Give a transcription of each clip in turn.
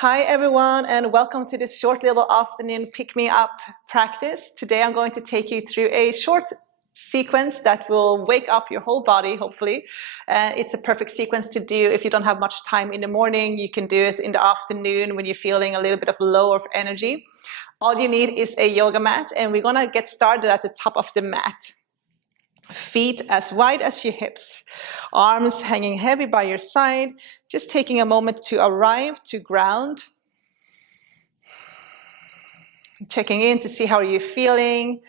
Hi everyone, and welcome to this short little afternoon pick-me-up practice. Today I'm going to take you through a short sequence that will wake up your whole body, hopefully. It's a perfect sequence to do if you don't have much time in the morning. You can do it in the afternoon when you're feeling a little bit of low of energy. All you need is a yoga mat, and we're gonna get started at the top of the mat. Feet as wide as your hips, arms hanging heavy by your side, just taking a moment to arrive to ground. Checking in to see how you're feeling.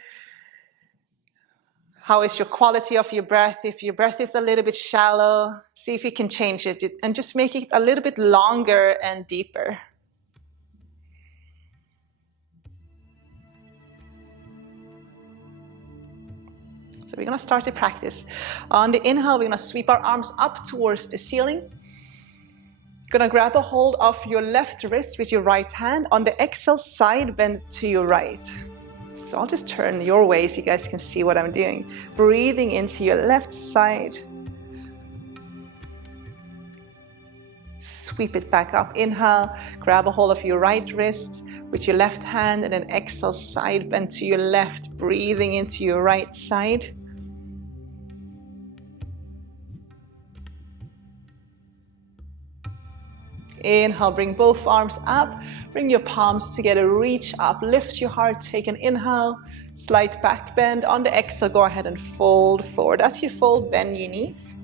How is your quality of your breath? If your breath is a little bit shallow, see if you can change it and just make it a little bit longer and deeper. So we're going to start the practice. On the inhale, we're going to sweep our arms up towards the ceiling. You're going to grab a hold of your left wrist with your right hand. On the exhale, side bend to your right. So I'll just turn your way so you guys can see what I'm doing. Breathing into your left side. Sweep it back up. Inhale, grab a hold of your right wrist with your left hand, and then exhale, side bend to your left, breathing into your right side. Inhale, bring both arms up, bring your palms together, reach up, lift your heart, take an inhale, slight back bend. On the exhale, go ahead and fold forward. As you fold, bend your knees.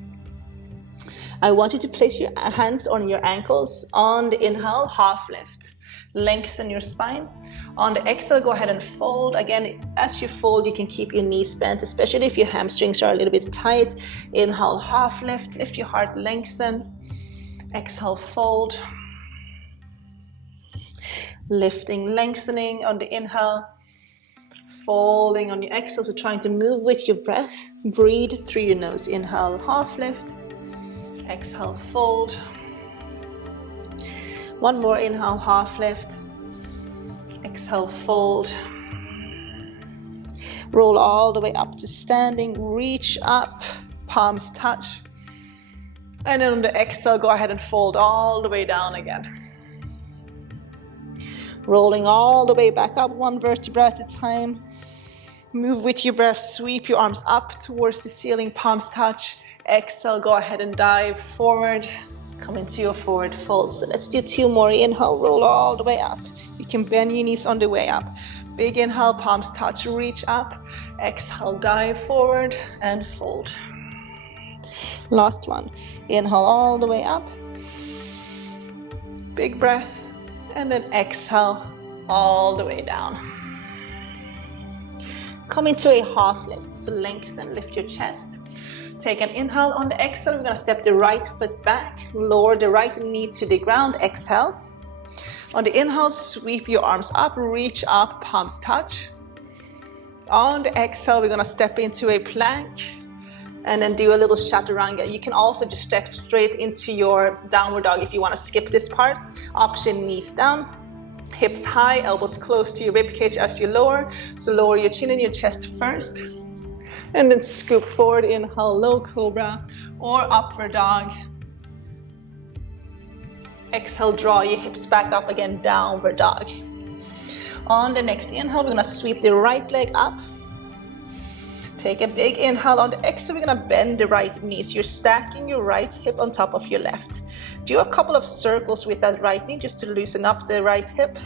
I want you to place your hands on your ankles. On the inhale, half lift, lengthen your spine. On the exhale, go ahead and fold. Again, as you fold, you can keep your knees bent, especially if your hamstrings are a little bit tight. Inhale, half lift, lift your heart, lengthen. Exhale, fold. Lifting, lengthening on the inhale. Folding on the exhale, so trying to move with your breath. Breathe through your nose. Inhale, half lift. Exhale, fold. One more, inhale, half lift. Exhale, fold. Roll all the way up to standing. Reach up, palms touch. And then on the exhale, go ahead and fold all the way down again. Rolling all the way back up, one vertebra at a time. Move with your breath, sweep your arms up towards the ceiling, palms touch. Exhale, go ahead and dive forward. Come into your forward fold. So let's do two more. Inhale, roll all the way up. You can bend your knees on the way up. Big inhale, palms touch, reach up. Exhale, dive forward and fold. Last one. Inhale all the way up. Big breath. And then exhale all the way down. Come into a half lift. So lengthen, lift your chest. Take an inhale. On the exhale, we're going to step the right foot back. Lower the right knee to the ground. Exhale. On the inhale, sweep your arms up. Reach up, palms touch. On the exhale, we're going to step into a plank. And then do a little chaturanga. You can also just step straight into your downward dog if you want to skip this part. Option, knees down, hips high, elbows close to your rib cage as you lower. So lower your chin and your chest first. And then scoop forward, inhale, low cobra or upward dog. Exhale, draw your hips back up again, downward dog. On the next inhale, we're going to sweep the right leg up. Take a big inhale. On the exhale, we're going to bend the right knee. So you're stacking your right hip on top of your left. Do a couple of circles with that right knee just to loosen up the right hip.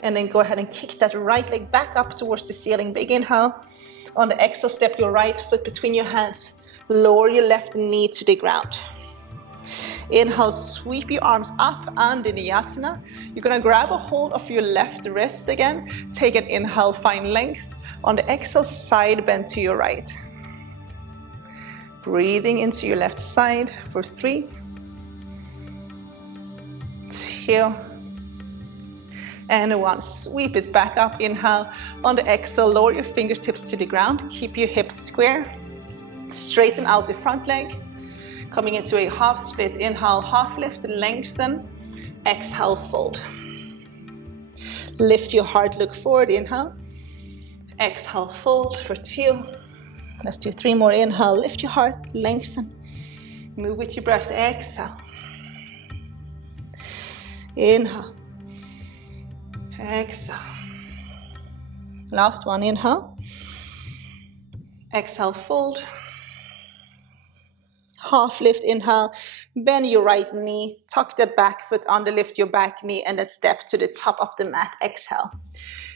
And then go ahead and kick that right leg back up towards the ceiling. Big inhale. On the exhale, step your right foot between your hands. Lower your left knee to the ground. Inhale, sweep your arms up and in Vinyasana. You're going to grab a hold of your left wrist again. Take an inhale, find length. On the exhale, side bend to your right. Breathing into your left side for 3, 2, and 1. Sweep it back up. Inhale. On the exhale, lower your fingertips to the ground. Keep your hips square. Straighten out the front leg. Coming into a half split. Inhale, half lift, lengthen. Exhale, fold. Lift your heart, look forward. Inhale. Exhale, fold for 2. Let's do 3 more. Inhale, lift your heart, lengthen. Move with your breath. Exhale. Inhale. Exhale. Last one. Inhale. Exhale, fold. Half lift, inhale. Bend your right knee. Tuck the back foot under, lift your back knee, and then step to the top of the mat. Exhale.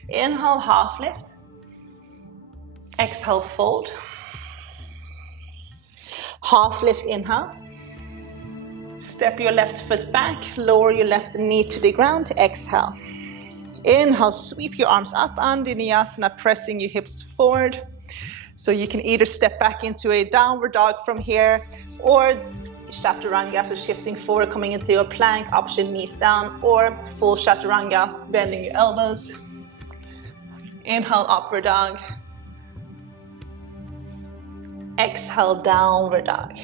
Inhale, half lift. Exhale, fold. Half lift, inhale. Step your left foot back, lower your left knee to the ground, exhale. Inhale, sweep your arms up under Vinyasana, pressing your hips forward. So you can either step back into a downward dog from here, or chaturanga, so shifting forward, coming into a plank, option knees down, or full chaturanga, bending your elbows. Inhale, upward dog. Exhale, downward dog.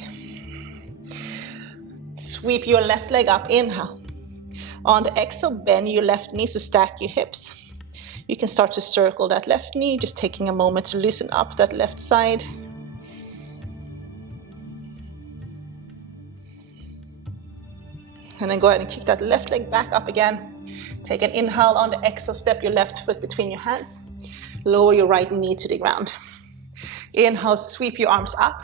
Sweep your left leg up, inhale. On the exhale, bend your left knee, so stack your hips. You can start to circle that left knee, just taking a moment to loosen up that left side. And then go ahead and kick that left leg back up again. Take an inhale. On the exhale, step your left foot between your hands. Lower your right knee to the ground. Inhale, sweep your arms up.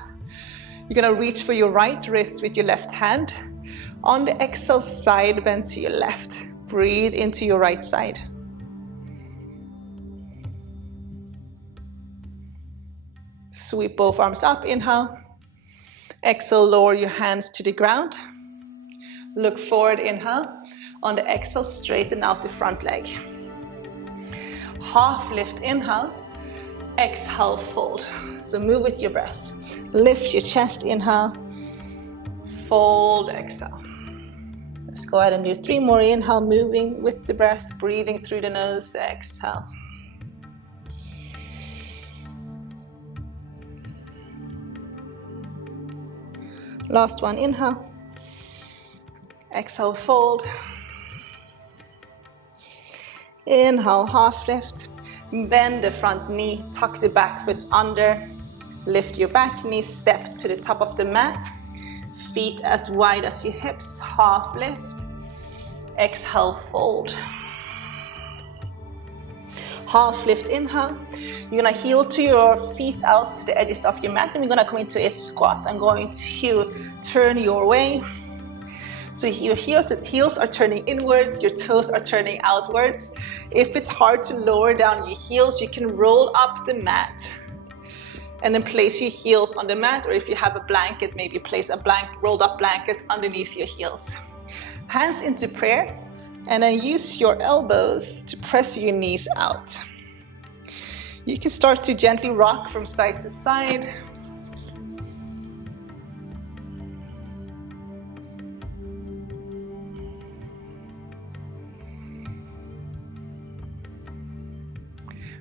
You're gonna reach for your right wrist with your left hand. On the exhale, side bend to your left. Breathe into your right side. Sweep both arms up, inhale. Exhale, lower your hands to the ground. Look forward, inhale. On the exhale, straighten out the front leg. Half lift, inhale. Exhale, fold. So move with your breath. Lift your chest, inhale. Fold, exhale. Let's go ahead and do 3 more. Inhale, moving with the breath, breathing through the nose, exhale. Last one, inhale. Exhale, fold. Inhale, half lift. Bend the front knee, tuck the back foot under. Lift your back knee, step to the top of the mat. Feet as wide as your hips, half lift. Exhale, fold. Half lift, inhale. You're gonna heel to your feet out to the edges of your mat, and we're gonna come into a squat. I'm going to turn your way. So your heels are turning inwards, your toes are turning outwards. If it's hard to lower down your heels, you can roll up the mat and then place your heels on the mat, or if you have a blanket, maybe place a rolled up blanket underneath your heels. Hands into prayer, and then use your elbows to press your knees out. You can start to gently rock from side to side.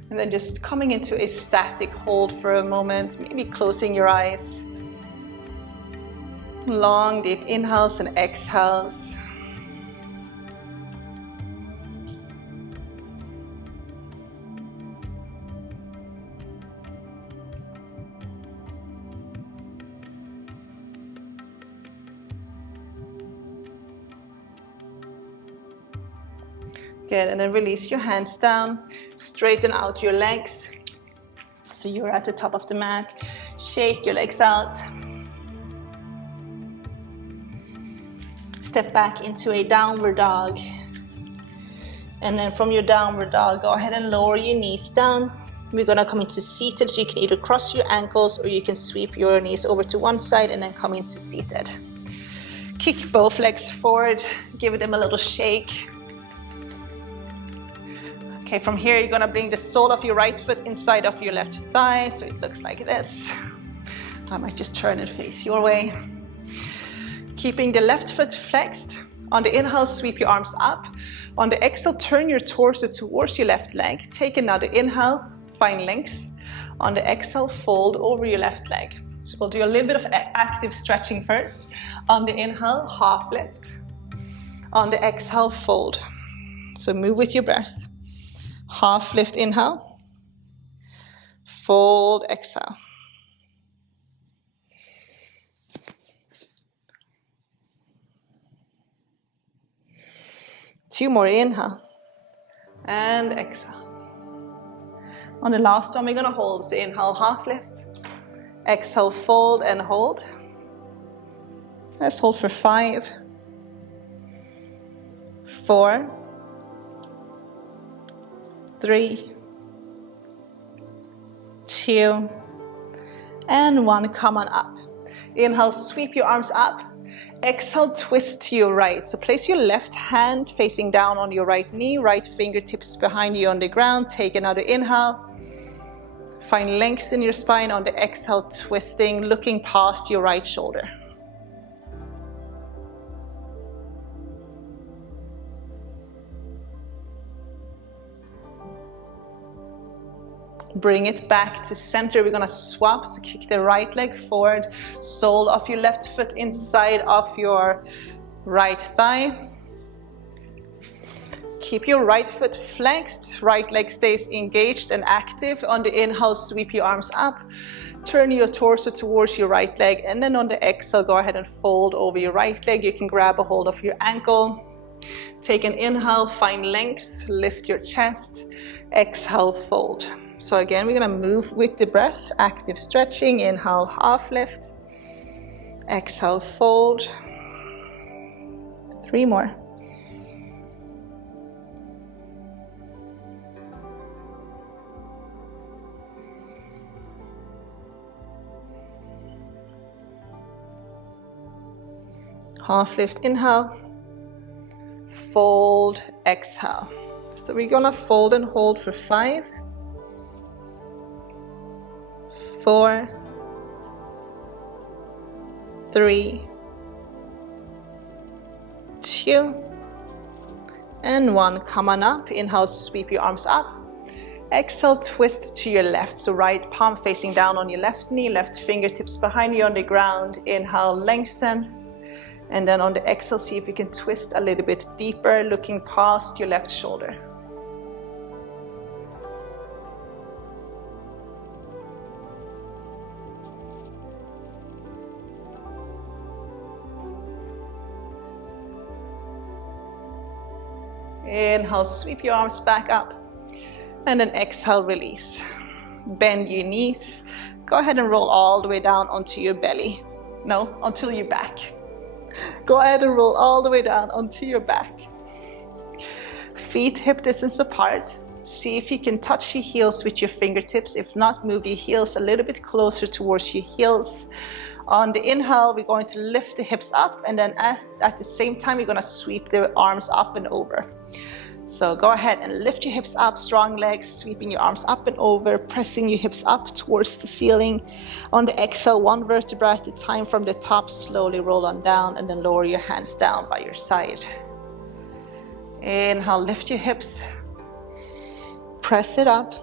And then just coming into a static hold for a moment, maybe closing your eyes. Long, deep inhales and exhales. Good, and then release your hands down, straighten out your legs. So you're at the top of the mat. Shake your legs out. Step back into a downward dog. And then from your downward dog, go ahead and lower your knees down. We're gonna come into seated, so you can either cross your ankles or you can sweep your knees over to one side and then come into seated. Kick both legs forward, give them a little shake. Okay, from here, you're gonna bring the sole of your right foot inside of your left thigh, so it looks like this. I might just turn and face your way. Keeping the left foot flexed. On the inhale, sweep your arms up. On the exhale, turn your torso towards your left leg. Take another inhale, find length. On the exhale, fold over your left leg. So we'll do a little bit of active stretching first. On the inhale, half lift. On the exhale, fold. So move with your breath. Half lift, inhale. Fold, exhale. 2 more, inhale. And exhale. On the last one, we're gonna hold. So inhale, half lift. Exhale, fold and hold. Let's hold for 5, 4, 3, 2, and 1. Come on up. Inhale, sweep your arms up. Exhale, twist to your right. So place your left hand facing down on your right knee, right fingertips behind you on the ground. Take another inhale. Find length in your spine. On the exhale, twisting, looking past your right shoulder. Bring it back to center. We're gonna swap, so kick the right leg forward, sole of your left foot inside of your right thigh. Keep your right foot flexed, right leg stays engaged and active. On the inhale, sweep your arms up, turn your torso towards your right leg, and then on the exhale, go ahead and fold over your right leg. You can grab a hold of your ankle. Take an inhale, find length, lift your chest, exhale, fold. So again, we're gonna move with the breath, active stretching. Inhale, half lift. Exhale, fold. 3 more. Half lift, inhale. Fold, exhale. So we're gonna fold and hold for 5, 4, 3, 2, and 1. Come on up. Inhale, sweep your arms up. Exhale, twist to your left. So right palm facing down on your left knee, left fingertips behind you on the ground. Inhale, lengthen. And then on the exhale, see if you can twist a little bit deeper, looking past your left shoulder. Inhale, sweep your arms back up. And then exhale, release. Bend your knees. Go ahead and roll all the way down onto your belly. No, onto your back. Go ahead and roll all the way down onto your back. Feet hip distance apart. See if you can touch your heels with your fingertips. If not, move your heels a little bit closer towards your heels. On the inhale, we're going to lift the hips up, and then at the same time, we're going to sweep the arms up and over. So go ahead and lift your hips up, strong legs, sweeping your arms up and over, pressing your hips up towards the ceiling. On the exhale, 1 vertebra at a time from the top, slowly roll on down, and then lower your hands down by your side. Inhale, lift your hips, press it up.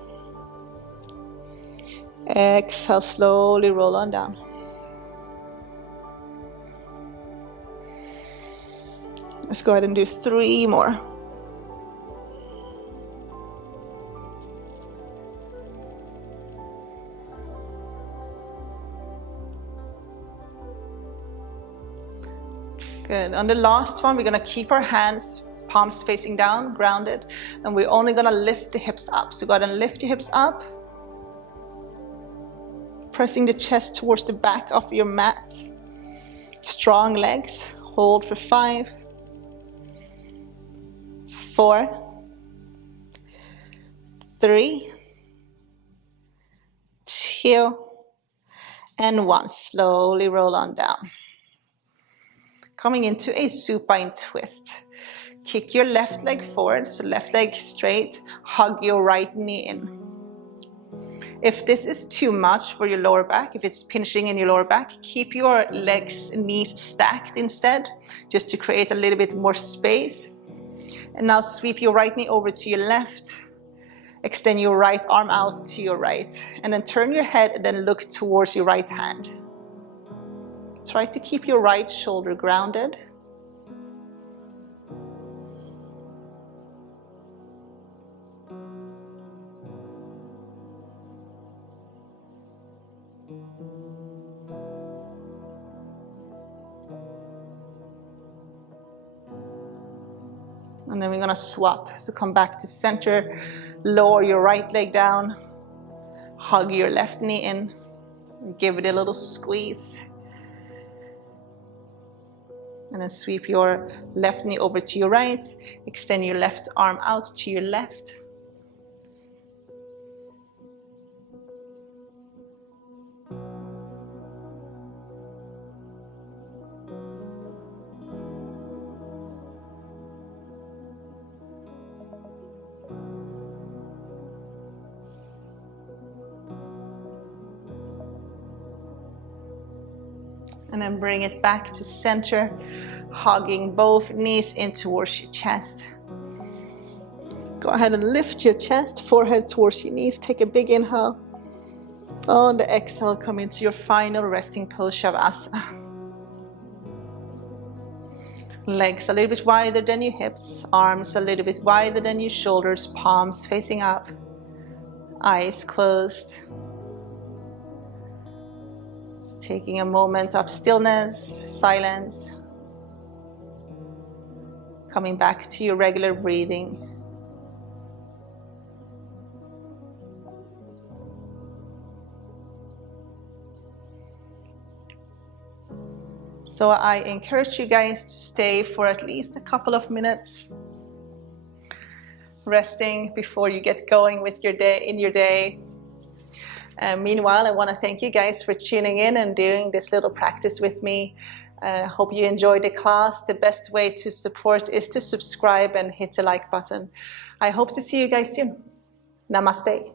Exhale, slowly roll on down. Let's go ahead and do 3 more. Good. On the last one, we're going to keep our hands, palms facing down, grounded, and we're only going to lift the hips up. So go ahead and lift your hips up, pressing the chest towards the back of your mat. Strong legs. Hold for 5, 4, 3, 2, and 1. Slowly roll on down. Coming into a supine twist. Kick your left leg forward, so left leg straight. Hug your right knee in. If this is too much for your lower back, if it's pinching in your lower back, keep your legs and knees stacked instead, just to create a little bit more space. And now sweep your right knee over to your left. Extend your right arm out to your right. And then turn your head and then look towards your right hand. Try to keep your right shoulder grounded. And then we're gonna swap. So come back to center, lower your right leg down, hug your left knee in, give it a little squeeze. And then sweep your left knee over to your right, extend your left arm out to your left. And then bring it back to center, hugging both knees in towards your chest. Go ahead and lift your chest, forehead towards your knees. Take a big inhale. On the exhale, come into your final resting pose, Shavasana. Legs a little bit wider than your hips, arms a little bit wider than your shoulders, palms facing up, eyes closed. Taking a moment of stillness, silence, coming back to your regular breathing. So I encourage you guys to stay for at least a couple of minutes, resting before you get going with your day. Meanwhile, I want to thank you guys for tuning in and doing this little practice with me. Hope you enjoyed the class. The best way to support is to subscribe and hit the like button. I hope to see you guys soon. Namaste.